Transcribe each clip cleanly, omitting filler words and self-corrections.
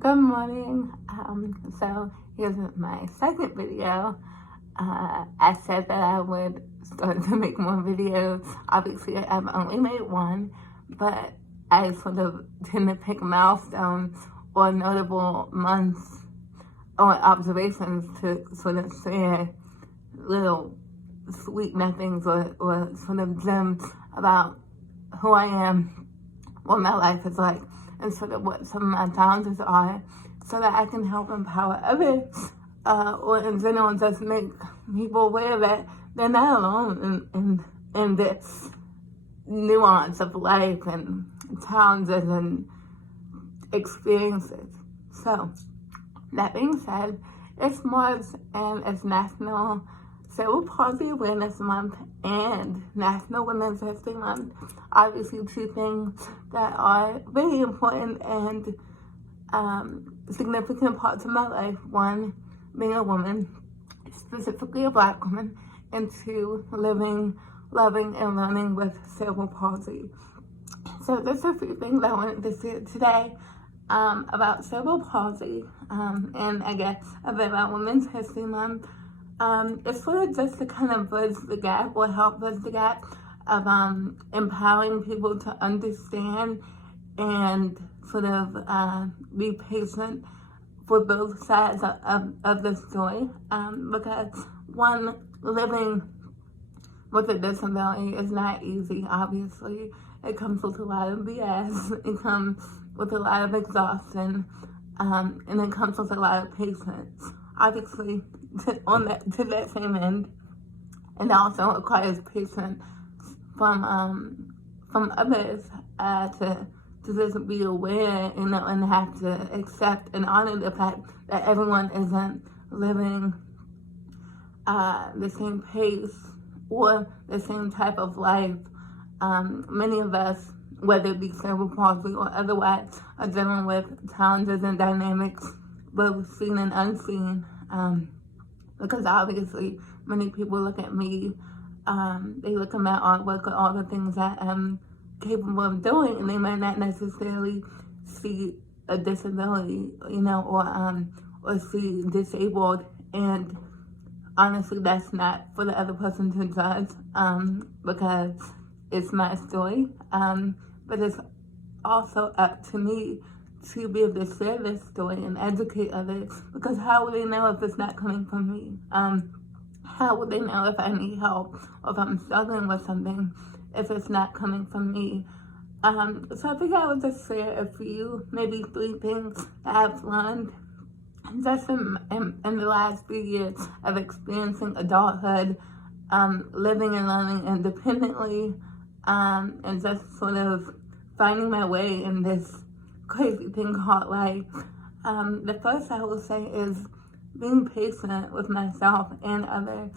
Good morning. So here's my second video. I said that I would start to make more videos. Obviously, I've only made one, but I sort of tend to pick milestones or notable months or observations to sort of share little sweet nothings or sort of gems about who I am, what my life is like, and sort of what some of my challenges are, so that I can help empower others, or in general just make people aware that they're not alone in this nuance of life and challenges and experiences. So, that being said, it's March and it's National Cerebral Palsy Awareness Month and National Women's History Month. Obviously, two things that are very important and significant parts of my life. One, being a woman, specifically a Black woman, and two, living, loving, and learning with cerebral palsy. So there's a few things I wanted to share today about cerebral palsy, and I guess a bit about Women's History Month. It's sort of just to kind of bridge the gap or help bridge the gap of empowering people to understand and sort of be patient for both sides of the story. Because one, living with a disability is not easy, obviously. It comes with a lot of BS. It comes with a lot of exhaustion, and it comes with a lot of patience. Obviously, to that same end, it also requires patience from others to just be aware, and have to accept and honor the fact that everyone isn't living the same pace or the same type of life. Many of us, whether it be cerebral palsy or otherwise, are dealing with challenges and dynamics, both seen and unseen. Because obviously, many people look at me, they look at my artwork or all the things that I'm capable of doing, and they might not necessarily see a disability, or see disabled. And honestly, that's not for the other person to judge, because it's my story. But it's also up to me to be able to share this story and educate others, because how would they know if it's not coming from me? How would they know if I need help or if I'm struggling with something if it's not coming from me? So I think I would just share a few, maybe 3 things that I've learned just in the last few years of experiencing adulthood, living and learning independently, and just sort of finding my way in this crazy thing called life. The first I will say is being patient with myself and others.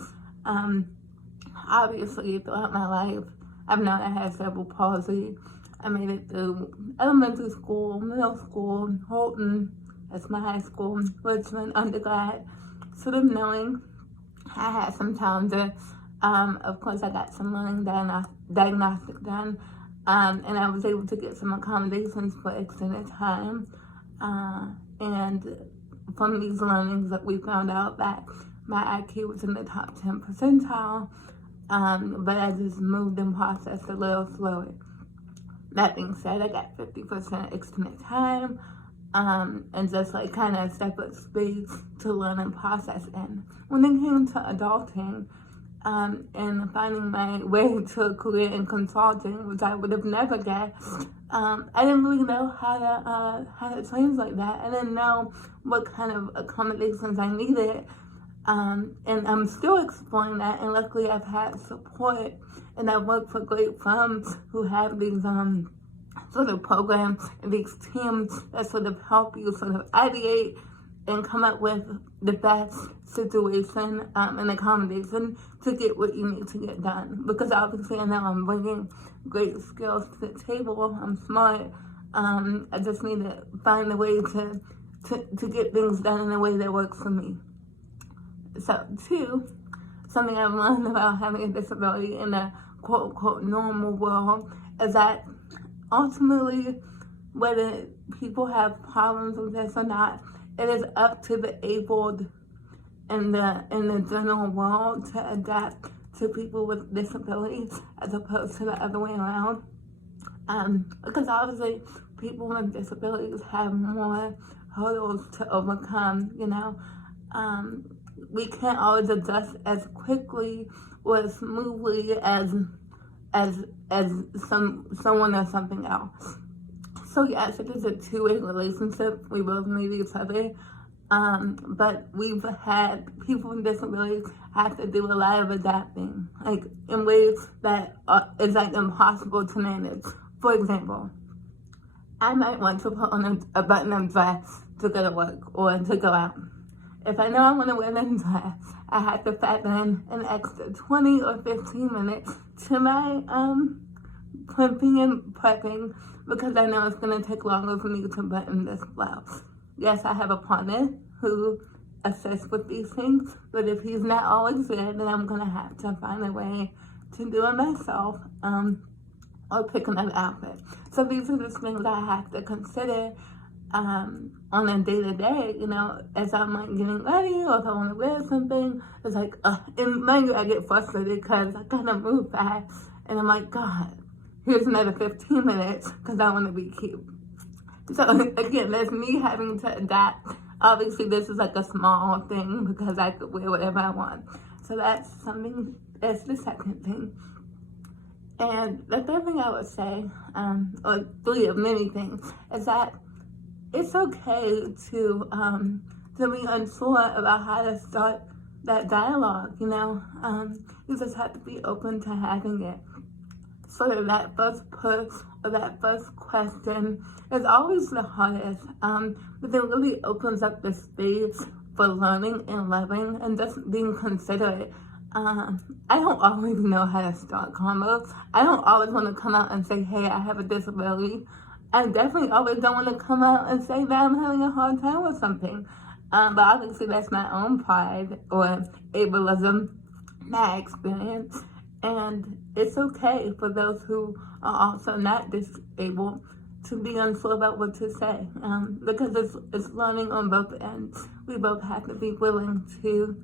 Obviously, throughout my life, I've known I had cerebral palsy. I made it through elementary school, middle school, Holton, that's my high school, Richmond, undergrad, sort of knowing I had some challenges. Of course, I got some learning diagnostic done, and I was able to get some accommodations for extended time. And from these learnings, that we found out that my IQ was in the top 10 percentile, but I just moved and processed a little slower. That being said, I got 50% extended time, and just like kind of separate space to learn and process in. When it came to adulting, and finding my way to a career in consulting, which I would have never guessed, I didn't really know how to translate that. I didn't know what kind of accommodations I needed, and I'm still exploring that. And luckily, I've had support, and I've worked for great firms who have these sort of programs and these teams that sort of help you sort of ideate and come up with the best situation and accommodation to get what you need to get done. Because obviously I know I'm bringing great skills to the table. I'm smart. I just need to find a way to get things done in a way that works for me. So 2, something I've learned about having a disability in a quote-unquote normal world is that ultimately whether people have problems with this or not, it is up to the abled in the general world to adapt to people with disabilities as opposed to the other way around. Because obviously people with disabilities have more hurdles to overcome, you know. We can't always adjust as quickly or as smoothly as someone or something else. So yes, it is a two-way relationship. We both need each other. But we've had people with disabilities have to do a lot of adapting, like in ways that is like impossible to manage. For example, I might want to put on a button-up dress to go to work or to go out. If I know I want to wear that dress, I have to factor in an extra 20 or 15 minutes to my crimping and prepping because I know it's going to take longer for me to button this blouse. Yes, I have a partner who assists with these things, but if he's not always there, then I'm going to have to find a way to do it myself or pick another outfit. So these are the things I have to consider on a day-to-day, you know, as I'm like getting ready or if I want to wear something. It's like, and mind you, I get frustrated because I kind of move fast and I'm like, God, here's another 15 minutes because I want to be cute. So again, that's me having to adapt. Obviously, this is like a small thing because I could wear whatever I want. So that's the second thing. And the third thing I would say, or three of many things, is that it's okay to be unsure about how to start that dialogue, you know. You just have to be open to having it. So that first push or that first question is always the hardest, but it really opens up the space for learning and loving and just being considerate. I don't always know how to start combos. I don't always want to come out and say, hey, I have a disability. I definitely always don't want to come out and say that I'm having a hard time with something. But obviously that's my own pride or ableism, my experience. And it's okay for those who are also not disabled to be unsure about what to say, because it's learning on both ends. We both have to be willing to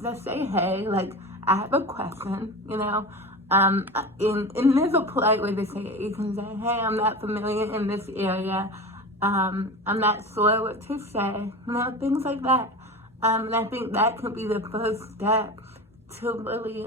just say, hey, like, I have a question, you know. And there's a polite way to say it. You can say, hey, I'm not familiar in this area. I'm not sure what to say, you know, things like that. And I think that could be the first step to really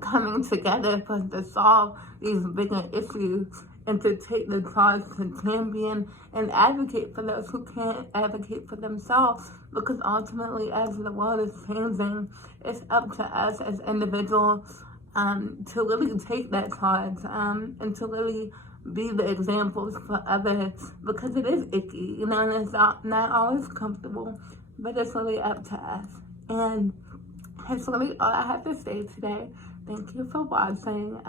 coming together for us to solve these bigger issues and to take the charge to champion and advocate for those who can't advocate for themselves, because ultimately as the world is changing, it's up to us as individuals to really take that charge and to really be the examples for others, because it is icky, you know, and it's not always comfortable, but it's really up to us. And that's really all I have to say today. Thank you for watching.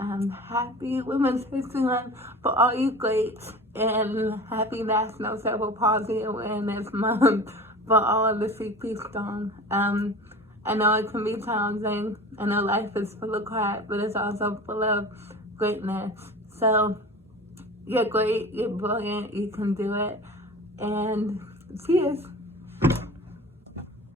Happy Women's History Month for all you greats, and happy National Cerebral Palsy Awareness Month for all of the CP strong. I know it can be challenging. I know life is full of crap, but it's also full of greatness. So you're great, you're brilliant, you can do it, and cheers.